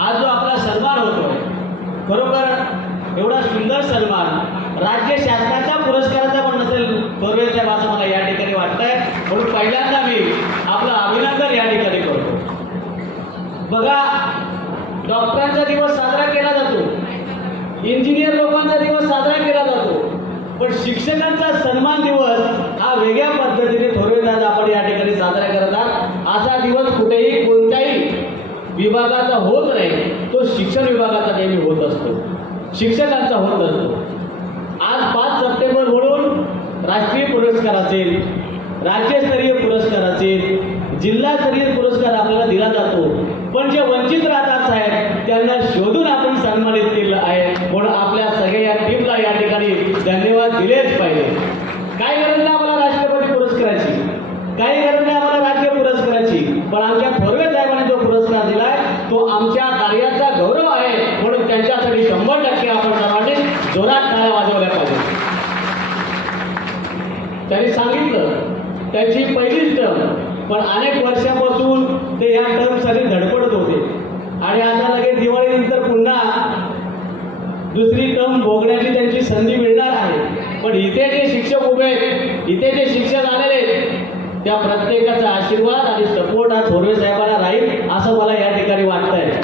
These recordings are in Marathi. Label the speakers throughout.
Speaker 1: आज जो आपला सन्मान होतोय खरोखर एवढा सुंदर सन्मान राज्य शासनाच्या पुरस्काराचा पण नसेल थोरवे साहेब असं मला या ठिकाणी वाटतंय. म्हणून पहिल्यांदा मी आपलं अभिनंदन या ठिकाणी करतो. बघा डॉक्टरांचा दिवस साजरा केला जातो. इंजिनियर लोकांचा दिवस साजरा केला जातो. पण शिक्षकांचा सन्मान दिवस हा वेगळ्या विभागाचा होत नाही तो शिक्षण विभागाचा नेहमी होत असतो. शिक्षकांचा होत असतो. आज पाच सप्टेंबर म्हणून राष्ट्रीय पुरस्कार असेल राज्यस्तरीय पुरस्कार असेल जिल्हास्तरीय पुरस्कार आपल्याला दिला जातो. पण जे वंचित राहतात साहेब त्यांना शोधून आपण सन्मानित केलं आहे म्हणून आपल्या सगळ्या या टीमला या ठिकाणी धन्यवाद दिलेच पाहिजे काय गरज नाही आम्हाला राष्ट्रपती पुरस्काराची काही गरज नाही आम्हाला राज्य पुरस्काराची पण आमच्या थोरवे साहेबांनी जो पुरस्कार दिलाय तो आमच्या कार्याचा गौरव आहे म्हणून त्यांच्यासाठी शंभर टक्के आपण सर्वांनी जोरात टाळ्या वाजवल्या पाहिजे त्यांनी सांगितलं त्याची पहिलीच टर्म पण अनेक ते या टर्मसाठी धडपडत होते. आणि आता लगेच दिवाळीनंतर पुन्हा दुसरी टर्म भोगण्याची त्यांची संधी मिळणार आहे. पण इथे जे शिक्षक उभे आहेत इथे जे शिक्षक आलेले आहेत त्या प्रत्येकाचा आशीर्वाद आणि सपोर्ट हा थोरवे साहेबांना राहील असं मला या ठिकाणी वाटतंय.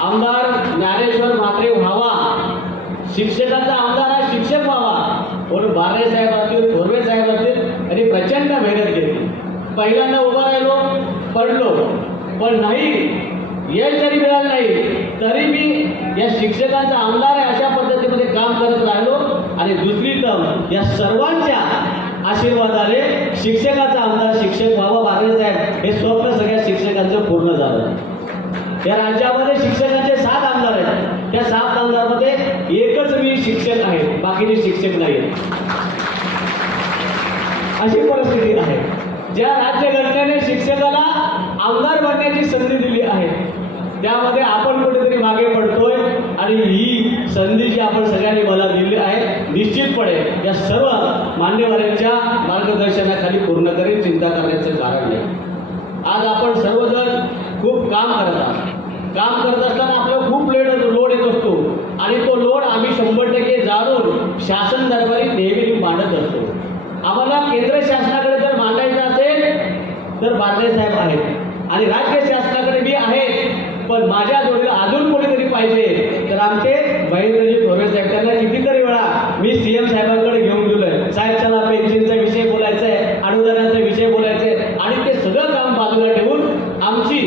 Speaker 1: आमदार ज्ञानेश्वर म्हात्रे व्हावा. शिक्षकाचा आमदार हा शिक्षक व्हावा. म्हणून बारे साहेब पहिल्यांदा उभं राहिलो पडलो. पण नाही यश जरी मिळालं नाही तरी मी या शिक्षकांचा आमदार आहे अशा पद्धतीमध्ये काम करत राहिलो. आणि दुसरी टर्म या सर्वांच्या आशीर्वादाने शिक्षकाचा आमदार शिक्षक व्हावा बारे साहेब हे स्वप्न सगळ्या शिक्षकांचं पूर्ण झालं. या राज्यामध्ये शिक्षकांचे सात आमदार आहेत. त्या सात आमदारमध्ये एकच मी शिक्षक आहे बाकीचे शिक्षक नाही अशी परिस्थिती आहे. ज्या राज्यघटनेने शिक्षकाला आमदार बनण्याची संधी दिली आहे त्यामध्ये आपण कुठेतरी मागे पडतोय आणि ही संधी जी आपण सगळ्यांनी मला दिली आहे निश्चितपणे या सर्व मान्यवरांच्या मार्गदर्शनाखाली पूर्ण करीन चिंता करण्याचं कारण नाही. आज आपण सर्वजण खूप काम करत आहात. काम करत असताना आपल्याला खूप लेट होतो लोड येत असतो. आणि तो लोड आम्ही शंभर टक्के जाणून शासन दरबारी नेहमी मांडत असतो. आम्हाला केंद्र शासनाकडे तर बारले साहेब आहेत. आणि राज्य शासनाकडे मी आहे पण माझ्या जोडीला अजून कोणीतरी पाहिजे. तर आमचे महेंद्रजी थोरवे साहेब त्यांना कितीतरी वेळा मी सीएम साहेबांकडे घेऊन गेलोय साहेब चला पेन्शनचा विषय बोलायचा आहे अनुदानाचा विषय बोलायचा आहे आणि ते सगळं काम बाजूला ठेवून आमची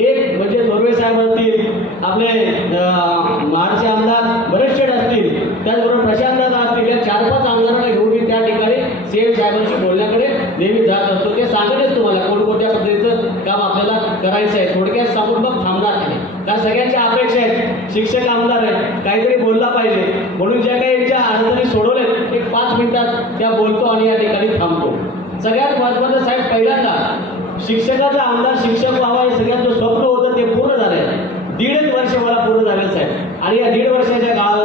Speaker 1: एक म्हणजे थोरवे साहेब असतील आपले अं, महाडचे आमदार बरेचसे असतील त्याचबरोबर प्रशांत दादा असतील या चार पाच आमदारांना घेऊन मी त्या ठिकाणी सीएम साहेबांशी बोलण्याकडे नेहमी जात असतो ते सांगतेच तुम्हाला कोणकोणत्या पद्धतीचं काम आपल्याला करायचं आहे थोडक्यात सांगून मग थांबणार नाही. त्या सगळ्यांच्या अपेक्षा आहेत. शिक्षक आमदार आहेत. काहीतरी बोलला पाहिजे. म्हणून ज्या काही यांच्या अडचणी सोडवल्यात एक पाच मिनिटात त्या बोलतो आणि या ठिकाणी थांबतो. सगळ्यात महत्त्वाचं साहेब पहिल्यांदा शिक्षकाचा आमदार शिक्षक व्हावा हे सगळ्यात जो स्वप्न होतं ते पूर्ण झालंय. दीडच वर्ष मला पूर्ण झालेच आहे आणि या दीड वर्षाच्या काळात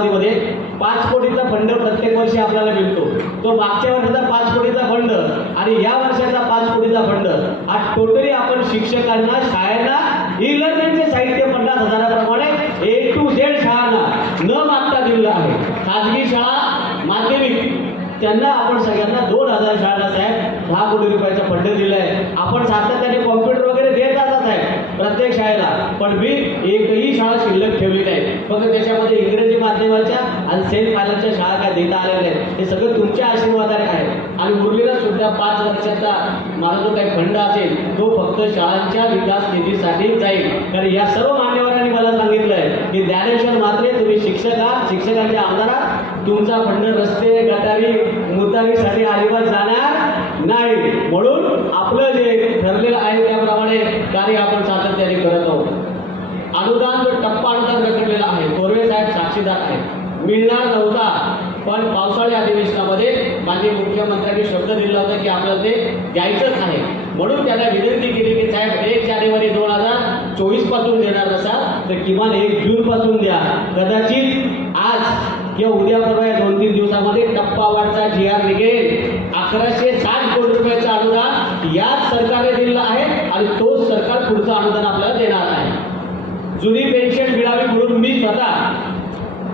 Speaker 1: फंड प्रत्येक वर्षी आपल्याला मिळतो. तो मागच्या वर्षाचा पाच कोटीचा फंड आणि या वर्षाचा पाच कोटीचा फंड हा टोटली आपण शिक्षकांना शाळेला ई लर्निंगचे साहित्य पन्नास हजाराप्रमाणे ए टू झेड शाळांना न मागता दिलेलं आहे. खाजगी शाळा माध्यमिक त्यांना आपण सगळ्यांना दोन हजार शाळांना साहेब दहा कोटी रुपयाचा फंड दिलाय. आपण सातत्याने कॉम्प्युटर वगैरे देत आता साहेब. प्रत्येक शाळेला. पण मी एकही शाळा शिल्लक ठेवली नाही. फक्त त्याच्यामध्ये इंग्रजी माध्यमाच्या आणि सेंट पालनच्या शाळा काय देता आलेल्या आहेत हे सगळं तुमच्या आशीर्वादाने आहे. आणि उरलेला सुद्धा पाच वर्षाचा माझा जो काही फंड असेल तो फक्त शाळांच्या विकास निधीसाठी जाईल. कारण या सर्व मान्यवरांनी मला सांगितलंय की ज्ञानेश्वर मात्रे तुम्ही शिक्षक आहात शिक्षकांच्या आमदारात तुमचा फंड रस्ते गटारी मुतारीसाठी अजिबात जाणार नाही. म्हणून आपलं जे ठरलेलं आहे त्याप्रमाणे कार्य आपण कर्मचारी करत आहोत अनुदान जो टप्पा अनुदान रखडलेला आहे कोरवे साहेब साक्षीदार आहेत. मिळणार नव्हता पण पावसाळी अधिवेशनामध्ये माननीय मुख्यमंत्र्यांनी शब्द दिला होता की आपल्याला ते द्यायचंच आहे. म्हणून त्यांना विनंती केली की साहेब एक जानेवारी दोन हजार चोवीसपासून देणार नसाल तर किमान एक जून पासून द्या. कदाचित आज किंवा उद्या परवा या दोन तीन दिवसामध्ये टप्पावारचा जी आर निघेल अकराशे साठ कोटी रुपयाचं अनुदान याच सरकारने दिलेलं आहे आणि तोच सरकार पुढचं अनुदान आपल्याला देणार आहे जुनी पेन्शन मिळावी म्हणून मी स्वतः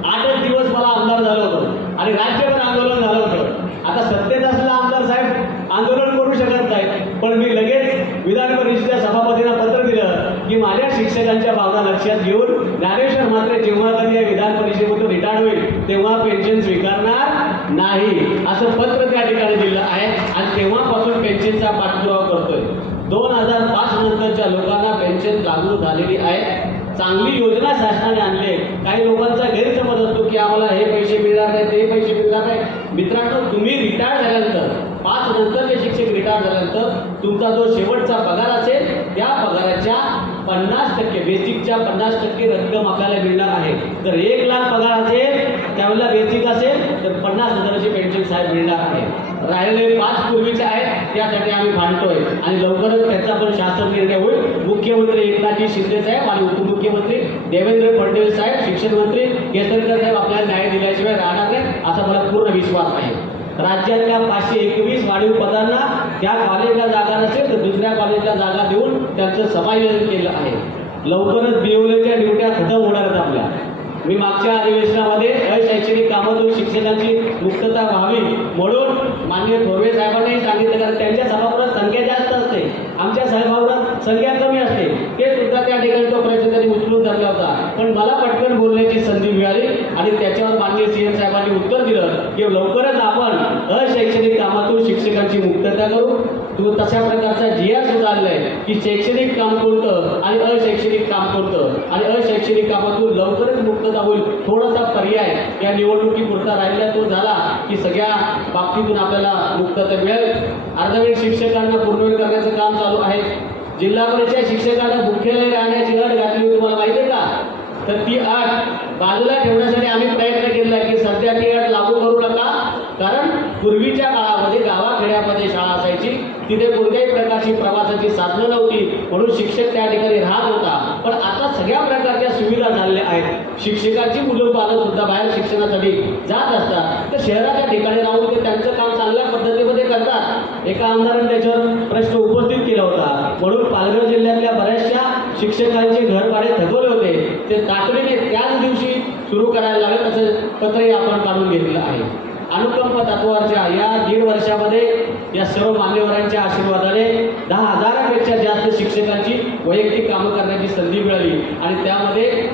Speaker 1: आठच दिवस मला आमदार झालं होतं आणि राज्यभर आंदोलन झालं होतं आता सत्तेत असलेला आमदार साहेब आंदोलन करू शकत नाही पण मी लगेच विधान परिषदेच्या सभापतींना पत्र दिलं की माझ्या शिक्षकांच्या भावना लक्षात घेऊन ज्ञानेश्वर मात्र जेव्हा कधी या विधान परिषदेमधून रिटायर्ड होईल तेव्हा पेन्शन स्वीकारणार नाही असं पत्र त्या ठिकाणी दिलं आहे. आणि तेव्हापासून पेन्शनचा पाठपुरावा करतोय. दोन हजार पाच नंतरच्या लोकांना पेन्शन लागू झालेली आहे. चांगली योजना शासनाने आणली आहे. काही लोकांचा गैरसमज असतो की आम्हाला हे पैसे मिळणार नाही ते पैसे मिळणार नाही. मित्रांनो तुम्ही रिटायर झाल्यानंतर पाच नंतरचे शिक्षक रिटायर झाल्यानंतर तुमचा जो शेवटचा पगार असेल त्या पगाराच्या पन्नास टक्के बेसिकच्या पन्नास टक्के रक्कम आपल्याला मिळणार आहे. जर एक लाख पगार असेल त्यावेळेला बेसिक असेल तर पन्नास हजाराची पेन्शन साहेब मिळणार आहे. राहिलेले पाच पूर्वीचे आहेत त्यासाठी आम्ही मांडतोय आणि लवकरच त्याचा पण शासन निर्णय होईल. मुख्यमंत्री एकनाथजी शिंदे साहेब आणि उपमुख्यमंत्री देवेंद्र फडणवीस साहेब शिक्षण मंत्री केसरकर साहेब आपल्याला न्याय दिल्याशिवाय राहणार नाही असा मला पूर्ण विश्वास आहे. राज्यातल्या पाचशे एकवीस वाढीव पदांना त्या कॉलेजला जागा नसेल तर दुसऱ्या कॉलेजला जागा देऊन त्यांचं समायोजन केलं आहे. लवकरच बिओलेच्या ड्युट्या खतम होणार आहेत आपल्या. मी मागच्या अधिवेशनामध्ये अशैक्षणिक कामातून शिक्षकांची मुक्तता व्हावी म्हणून माननीय थोरवे साहेबांनी सांगितलं कारण त्यांच्या सभा संख्या जास्त असते आमच्या सभागृहात संख्या कमी असते ते सुद्धा त्या ठिकाणी तो प्रयत्न त्यांनी उचलून धरला होता पण मला पटकन बोलण्याची संधी मिळाली आणि त्याच्यावर माननीय सीएम साहेबांनी उत्तर दिलं की लवकरच आपण अशैक्षणिक कामातून शिक्षकांची मुक्तता करू तो तशा प्रकारचा जी आर सुद्धा आलेला आहे की शैक्षणिक काम कोणतं आणि अशैक्षणिक काम कोणतं आणि अशैक्षणिक कामातून लवकरच मुक्तता होईल थोडासा पर्याय या निवडणुकीपुरता राहिला तो झाला की सगळ्या बाबतीतून आपल्याला मुक्तता मिळेल. अर्धवेळ शिक्षकांना पूर्णवेळ करण्याचं काम चालू आहे. जिल्हा परिषद शिक्षकांना मुख्यालय राहण्याची अट घातली तुम्हाला माहिती आहे का? तर ती अट बाजूला ठेवण्यासाठी आम्ही प्रयत्न केला की सध्या ती अट लागू करू नका. कारण पूर्वीच्या काळामध्ये गावाखेड्यामध्ये शाळा असायची. तिथे कोणत्याही प्रकारची प्रवासाची साधनं नव्हती. म्हणून शिक्षक त्या ठिकाणी राहत होता. पण आता सगळ्या प्रकारच्या सुविधा झाल्या. आहेत. शिक्षकाची मुलं पालक सुद्धा बाहेर शिक्षणासाठी जात असतात. तर शहराच्या ठिकाणी राहून ते त्यांचं काम चांगल्या पद्धतीमध्ये करतात. एका आमदाराने त्याच्यावर प्रश्न उपस्थित केला होता. म्हणून पालघर जिल्ह्यातल्या बऱ्याचशा शिक्षकांचे घर भाडे थकवले होते. ते तातडीने त्याच दिवशी सुरू करायला लागेल. असं पत्रही आपण काढून घेतलं आहे. अनुकंप तत्वाच्या या दीड वर्षामध्ये या सर्व मान्यवरांच्या आशीर्वादाने दहा हजारापेक्षा जास्त शिक्षकांची वैयक्तिक कामं करण्याची संधी मिळाली. आणि त्यामध्ये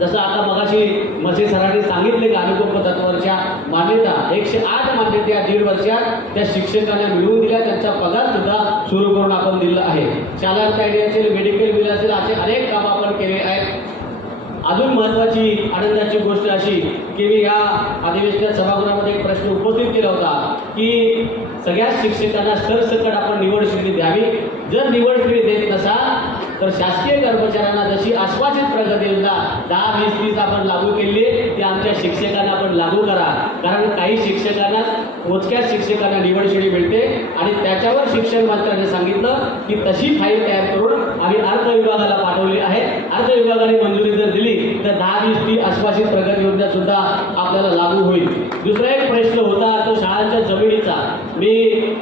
Speaker 1: जसं आता मगाशी मसे सरांनी सांगितले की अनुपम तत्वाच्या मान्यता एकशे आठ मान्यता या दीड वर्षात त्या शिक्षकांना मिळवून दिल्या त्यांचा पगार सुद्धा सुरू करून आपण दिला आहे. शाळा आयडी असेल मेडिकल बिल असेल असे अनेक कामं आपण केले आहेत. अजून महत्त्वाची आनंदाची गोष्ट अशी की मी या अधिवेशनात सभागृहामध्ये एक प्रश्न उपस्थित केला होता की सगळ्याच शिक्षकांना सरसकट आपण निवड श्रेणी द्यावी. जर निवड श्रेणी देत नसाल तर शासकीय कर्मचाऱ्यांना जशी आश्वासित प्रगती योजना दहा वीस वीस आपण लागू केली ती आमच्या शिक्षकांना आपण लागू करा. कारण काही शिक्षकांना मोजक्याच शिक्षकांना निवड मिळते आणि त्याच्यावर शिक्षण मंत्र्यांनी सांगितलं की तशी फाईल तयार करून आम्ही अर्थ विभागाला पाठवली आहे. अर्थ विभागाने मंजुरी जर दिली तर दहा वीस ती आश्वासित प्रगती योजना सुद्धा आपल्याला लागू होईल. दुसरा एक प्रश्न होता तो शाळांच्या जमिनीचा. मी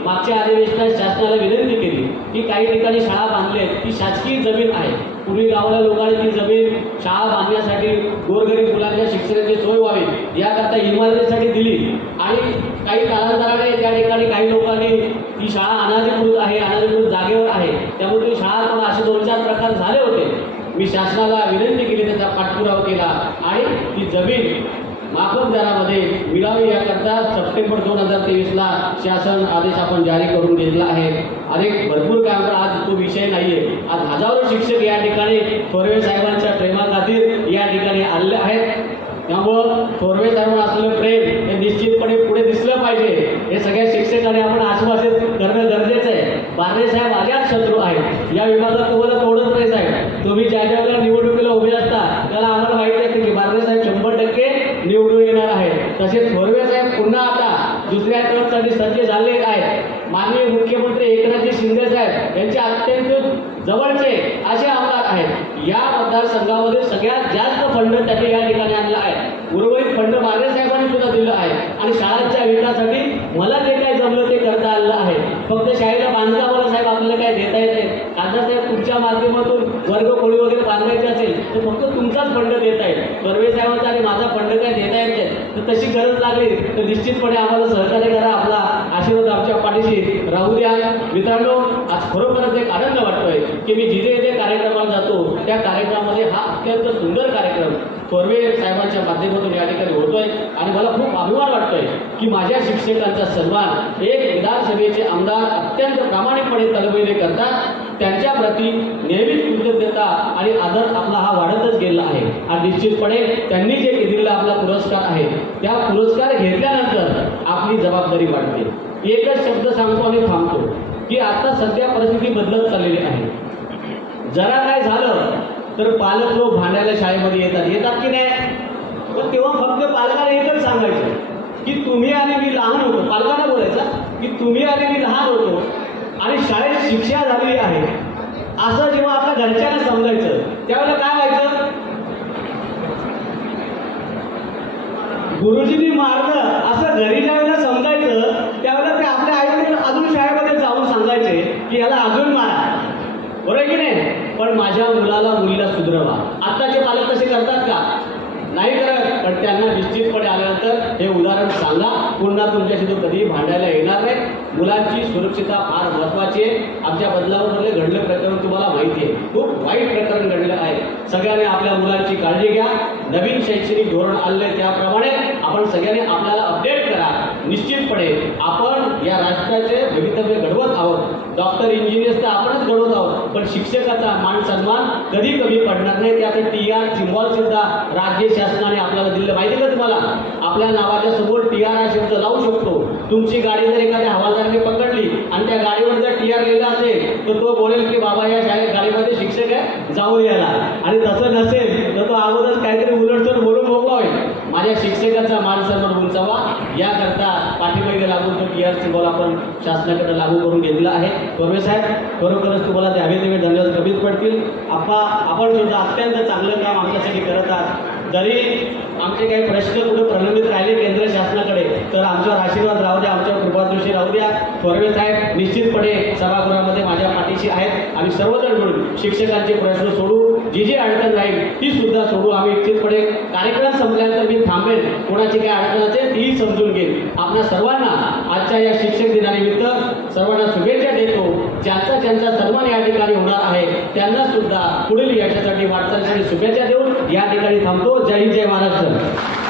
Speaker 1: मागच्या अधिवेशनात शासनाला विनंती केली की काही ठिकाणी शाळा बांधल्या आहेत ती शासकीय जमीन आहे. पूर्वी गावाला लोकांनी ती जमीन शाळा बांधण्यासाठी गोरगरीब मुलांच्या शिक्षणाची सोय व्हावी याकरता इमारतीसाठी दिली. आणि काही कालांतराने त्या ठिकाणी काही लोकांनी ती शाळा अनाधिकृत आहे अनाधिकृत जागेवर आहे. त्यामुळे ती शाळा पण असे दोन चार प्रकार झाले होते. मी शासनाला विनंती पाठपुरावा केला. आणि ती जमीन माफक दरामध्ये मिळावी याकरता सप्टेंबर दोन हजार तेवीसला शासन आदेश आपण जारी करून घेतला आहे. अनेक भरपूर काम पण आज तो विषय नाहीये. आज हजारो शिक्षक या ठिकाणी थोरवे साहेबांच्या प्रेमाखातीर या ठिकाणी आलेले आहेत. त्यामुळं थोरवे साहेबांना असलेलं प्रेम हे निश्चितपणे पुढे दिसलं पाहिजे. हे सगळ्या शिक्षकांनी आपण आश्वासित करणं गरजेचं आहे. बार्रे साहेब अजात शत्रू आहेत. या विभागात तुम्हाला तोडत नाही साहेब? तुम्ही ज्या ज्या वेळेला निवडणुकीला उभे असता त्याला आम्हाला माहिती आहे की बार्रे साहेब शंभर टक्के निवडून येणार आहेत तसेच थोरवे साहेब पुन्हा आता दुसऱ्या टर्मसाठी सज्ज झाले आहेत. माननीय मुख्यमंत्री एकनाथजी शिंदे साहेब यांचे अत्यंत जवळचे असे आमदार आहेत. या मतदारसंघामध्ये सगळ्यात जास्त फंड त्यांनी या ठिकाणी आणला आहे. उर्वरित फंड मागे साहेबांनी सुद्धा दिलं आहे. आणि शाळांच्या विकासासाठी मला जे काही जमलं ते करता आलेलं आहे. फक्त शाळेला बांधकामाला साहेब आपल्याला काय देता येते आता साहेब तुमच्या माध्यमातून वर्गखोळी वगैरे बांधायची असेल तर फक्त तुमचाच फंड देत आहे कर्वे साहेबांचा आणि माझा फंड काय देता येत तर तशी गरज लागली तर निश्चितपणे आम्हाला सहकार्य करा. आपला आशीर्वाद आमच्या पाठीशी राहू द्या. मित्रांनो आज खरोखरच एक आनंद वाटतोय की मी जिथे जिथे कार्यक्रमाला जातो त्या कार्यक्रमामध्ये हा अत्यंत सुंदर कार्यक्रम थोरवे साहेबांच्या माध्यमातून या ठिकाणी होतोय. आणि मला खूप अभिमान वाटतोय की माझ्या शिक्षकांचा सन्मान एक विधानसभेचे आमदार अत्यंत प्रामाणिकपणे तलबैने करतात. त्यांच्या प्रती नेहमीच कृतज्ञता आणि आदर आपला हा वाढतच गेला आहे. आणि निश्चितपणे त्यांनी जे दिलेला आपला पुरस्कार आहे त्या पुरस्कार घेतल्यानंतर आपली जबाबदारी वाढते. एकच शब्द सांगतो आणि थांबतो की आता सध्या परिस्थिती बदलत चाललेली आहे. जरा काय झालं तर पालक लोक भांडायला शाळेमध्ये येतात. येतात की नाही? पण तेव्हा फक्त पालकाला एकच सांगायचं की तुम्ही आणि मी लहान होतो. पालकांना बोलायचं की तुम्ही आणि मी लहान होतो. आणि शाळेत शिक्षा झालेली आहे. असं जेव्हा आपल्या घरच्यांना समजायचं त्यावेळेला काय व्हायचं? गुरुजींनी मारलं असं घरी ज्यावेळेला समजायचं त्यावेळेला ते आपल्या आईवडील अजून शाळेमध्ये जाऊन सांगायचे की याला अजून मारा. बरोबर की नाही? पण माझ्या मुलाला मुलीला सुधरवा. आत्ताचे पालक तसे करतात का? नाही करत पण त्यांना निश्चितपणे आल्यानंतर हे उदाहरण सांगा. पुन्हा तुमच्याशी तो कधीही भांडायला येणार नाही. मुलांची सुरक्षितता फार महत्वाची आहे. आमच्या बदलापूरमधले घडलं प्रकरण तुम्हाला माहिती आहे. खूप वाईट प्रकरण घडलेलं आहे. सगळ्यांनी आपल्या मुलांची काळजी घ्या. नवीन शैक्षणिक धोरण आले त्याप्रमाणे आपण सगळ्यांनी आपल्याला अपडेट निश्चितपणे आपण या राष्ट्राचे भवितव्य घडवत आहोत. डॉक्टर इंजिनियर्स तर आपणच घडवत आहोत. पण शिक्षकाचा मान सन्मान कधी कमी पडणार नाही. त्यात टी आर सिम्बॉल सुद्धा राज्य शासनाने आपल्याला दिलं माहिती का तुम्हाला? आपल्या नावाच्या समोर टी आर हा शब्द लावू शकतो. तुमची गाडी जर एखाद्या हवालदाराने पकडली आणि त्या गाडीवर जर टी आर लिहिला असेल तर तो बोलेल की बाबा या शाळेत गाडीमध्ये शिक्षक आहे जाऊ यायला आणि तसं नसेल तर तो अगोदरच काहीतरी उलटसर बोलून मोकळा होईल. माझ्या शिक्षकाचा मान सन्मान पाठीमागे लागून तो टी आर सिम्बॉल आपण शासनाकडे लागू करून घेतला आहे. कर्वे साहेब खरोखरच तुम्हाला द्यावे तेवे धन्यवाद कमीच पडतील. आपा आपण सुद्धा अत्यंत चांगलं काम आमच्यासाठी करत आहात. जरी आमचे काही प्रश्न कुठे प्रलंबित राहिले केंद्र शासनाकडे तर आमच्यावर आशीर्वाद राहू द्या आमच्यावर कृपादृष्टी राहू द्या. थोरवे साहेब निश्चितपणे सभागृहामध्ये माझ्या पाठीशी आहेत. आम्ही सर्वजण मिळून शिक्षकांचे प्रश्न सोडू जी जी अडचण राहील ती सुद्धा सोडू. आम्ही निश्चितपणे कार्यक्रम संपल्यानंतर मी थांबेन कोणाची काय अडचण असेल तीही समजून घेईन आपल्या सर्वांना आजच्या या शिक्षक दिनानिमित्त सर्वांना शुभेच्छा देतो. ज्यांचा ज्यांचा सन्मान या ठिकाणी होणार आहे त्यांना सुद्धा पुढील यशासाठी वाटचालीसाठी शुभेच्छा देऊन या ठिकाणी थांबतो. जय हिंद जय महाराष्ट्र. பாருங்கள்